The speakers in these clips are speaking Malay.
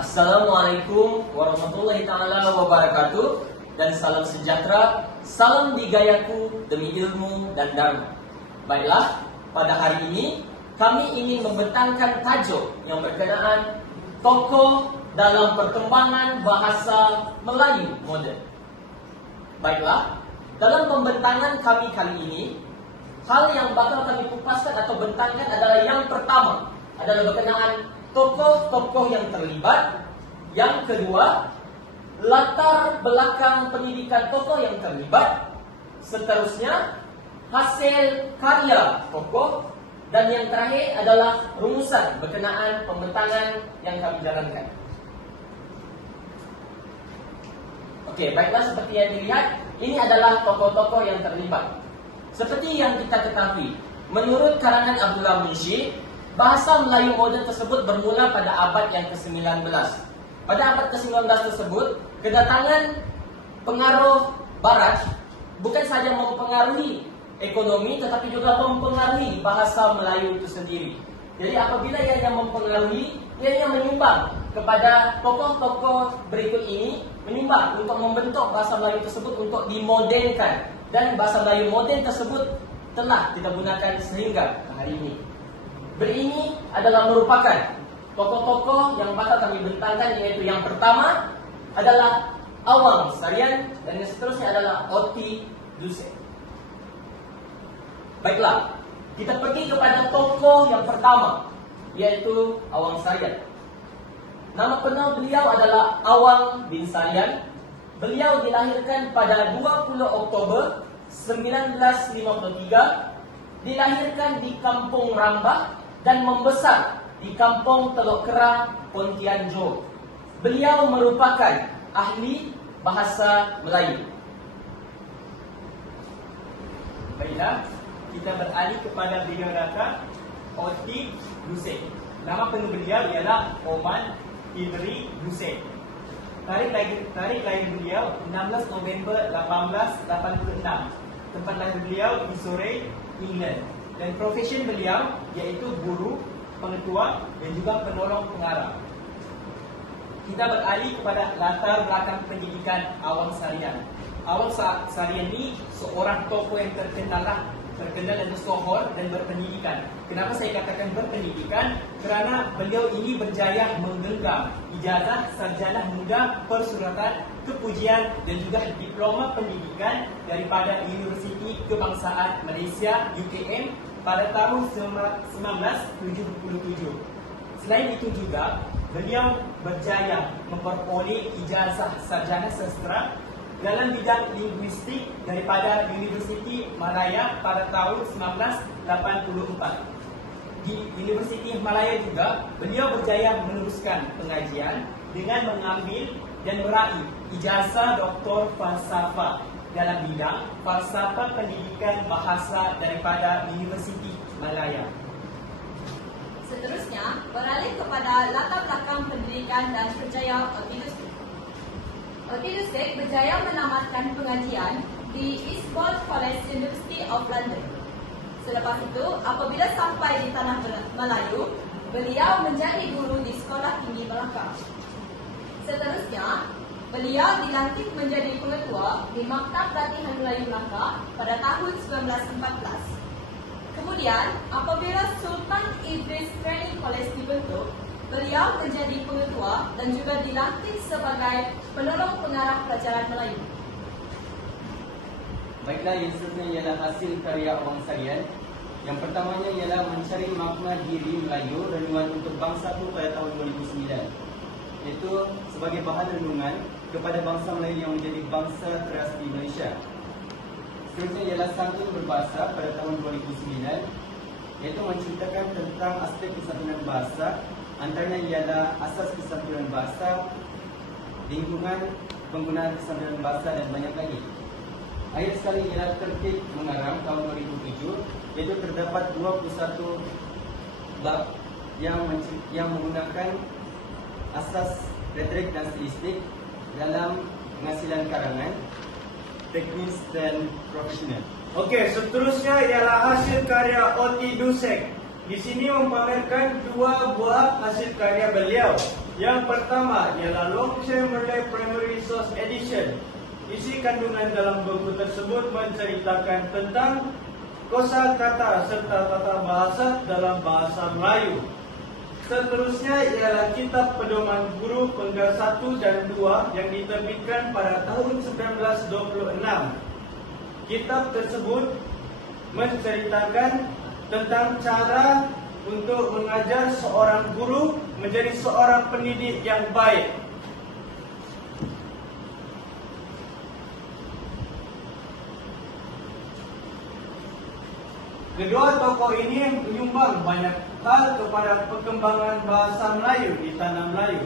Assalamualaikum warahmatullahi ta'ala wabarakatuh. Dan salam sejahtera, salam digayaku demi ilmu dan dharma. Baiklah, pada hari ini kami ingin membentangkan tajuk yang berkenaan tokoh dalam perkembangan bahasa Melayu moden. Baiklah, dalam pembentangan kami kali ini, hal yang bakal kami kupaskan atau bentangkan adalah yang pertama adalah berkenaan tokoh-tokoh yang terlibat. Yang kedua, latar belakang pendidikan tokoh yang terlibat. Seterusnya, hasil karya tokoh. Dan yang terakhir adalah rumusan berkenaan pembentangan yang kami jalankan. Oke, baiklah, seperti yang dilihat, ini adalah tokoh-tokoh yang terlibat. Seperti yang kita ketahui, menurut karangan Abdullah Munshi, bahasa Melayu moden tersebut bermula pada abad yang ke-19. Pada abad ke-19 tersebut, kedatangan pengaruh Barat bukan saja mempengaruhi ekonomi, tetapi juga mempengaruhi bahasa Melayu itu sendiri. Jadi apabila ianya mempengaruhi, ianya menyumbang kepada tokoh-tokoh berikut ini, menyumbang untuk membentuk bahasa Melayu tersebut untuk dimodenkan. Dan bahasa Melayu moden tersebut telah kita gunakan sehingga ke hari ini. Ini adalah merupakan tokoh-tokoh yang bakal kami bentangkan, yaitu yang pertama adalah Awang Sarian dan yang seterusnya adalah Oti Dusek. Baiklah, kita pergi kepada tokoh yang pertama, yaitu Awang Sarian. Nama penuh beliau adalah Awang bin Sarian. Beliau dilahirkan pada 20 Oktober 1953. Dilahirkan di Kampung Rambah dan membesar di Kampung Teluk Kerang, Pontianjo. Beliau merupakan ahli bahasa Melayu. Baiklah, kita beralih kepada biodatas Oti Dusek. Nama penuh beliau ialah Oman Ibri Dusek. Tarikh lahir beliau 16 November 1886. Tempat lahir beliau di Surrey, England. Dan profesi beliau iaitu guru, pengetua dan juga penolong pengarah. Kita beralih kepada latar belakang pendidikan Awang Sarian. Awang Sarian ini seorang tokoh yang terkenal dan tersohor dan berpendidikan. Kenapa saya katakan berpendidikan? Kerana beliau ini berjaya menggenggam ijazah sarjana muda persuratan, kepujian dan juga diploma pendidikan daripada Universiti Kebangsaan Malaysia UKM pada tahun 1977. Selain itu juga, beliau berjaya memperoleh ijazah sarjana sastra dalam bidang linguistik daripada Universiti Malaya pada tahun 1984. Di Universiti Malaya juga, beliau berjaya meneruskan pengajian dengan mengambil dan meraih ijazah Doktor Falsafah dalam bidang falsafah pendidikan bahasa daripada Universiti Malaya. Seterusnya, beralih kepada latar belakang pendidikan dan kerjaya Oti Dusek. Oti Dusek berjaya menamatkan pengajian di Eastbourne College, University of London. Selepas itu, apabila sampai di tanah Melayu, beliau menjadi guru di Sekolah Tinggi Melaka. Seterusnya, beliau dilantik menjadi pengetua di Maktab Latihan Melayu Melaka pada tahun 1914. Kemudian, apabila Sultan Idris Training College dibentuk, beliau menjadi pengetua dan juga dilantik sebagai penolong pengarah pelajaran Melayu. Baiklah, yang seterusnya ialah hasil karya Awang Sarian. Yang pertamanya ialah mencari makna diri Melayu renungan untuk bangsaku pada tahun 2009, iaitu sebagai bahan renungan kepada bangsa Melayu yang menjadi bangsa teras di Malaysia. Seterusnya ialah santun berbahasa pada tahun 2009, iaitu menceritakan tentang aspek kesantunan bahasa. Antaranya ialah asas kesantunan bahasa, lingkungan penggunaan kesantunan bahasa dan banyak lagi. Akhir sekali ialah tertib mengarang tahun 2007, iaitu terdapat 21 bab yang menggunakan asas retorik dan stilistik dalam pengasilan karangan, teknis dan profesional. Okey, seterusnya ialah hasil karya Oti Dusek. Di sini memamerkan dua buah hasil karya beliau. Yang pertama ialah Longsheng Malay Primary Source Edition. Isi kandungan dalam buku tersebut menceritakan tentang kosakata serta tata bahasa dalam bahasa Melayu. Seterusnya ialah Kitab Pedoman Guru Penggal 1 dan 2 yang diterbitkan pada tahun 1926. Kitab tersebut menceritakan tentang cara untuk mengajar seorang guru menjadi seorang pendidik yang baik. Kedua tokoh ini menyumbang banyak hal kepada perkembangan bahasa Melayu di tanah Melayu.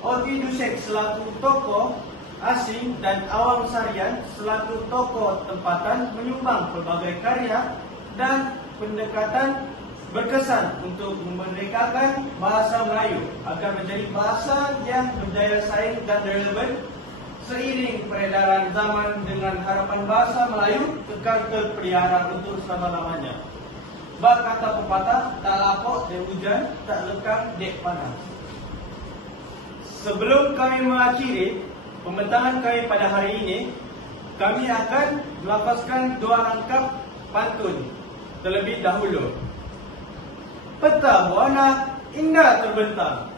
Oti Dusek selaku tokoh asing dan Awang Sarian selaku tokoh tempatan menyumbang pelbagai karya dan pendekatan berkesan untuk memerdekakan bahasa Melayu agar menjadi bahasa yang berdaya saing dan relevan seiring peredaran zaman dengan harapan bahasa Melayu kekal terpelihara untuk selama-lamanya. Bak kata pepatah, tak lapok dek hujan, tak lekang dek panas. Sebelum kami mengakhiri pembentangan kami pada hari ini, kami akan melafazkan dua rangkap pantun terlebih dahulu. Peta buana indah terbentang,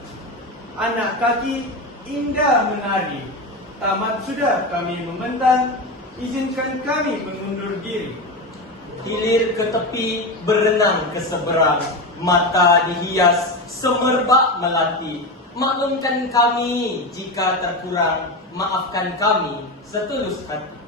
anak kaki indah menari. Tamat sudah kami membentang, izinkan kami mengundur diri. Hilir ke tepi, berenang ke seberang, mata dihias, semerbak melati. Maklumkan kami jika terkurang, maafkan kami setulus hati.